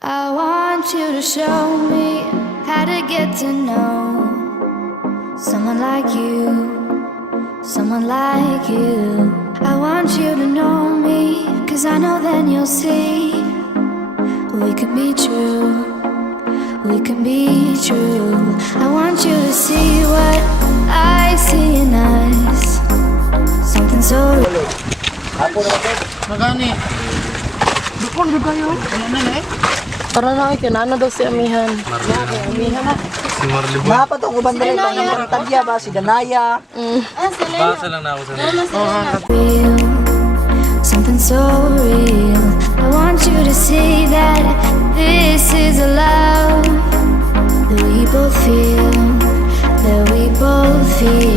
I want you to show me how to get to know someone like you, someone like you. I want you to know me, 'cause I know then you'll see we can be true, we can be true. I want you to see what I see in us, something so Magani. Dukon ba kayo? Ano na eh? Para na ito, nana daw si Amihan. Amihan na. Si Marlibo. Dapat ang ubang dali pa ng tagya ba si Danaya. Basa lang na ako sa real, something so real. I want you to see that this is a love that we both feel, that we both feel.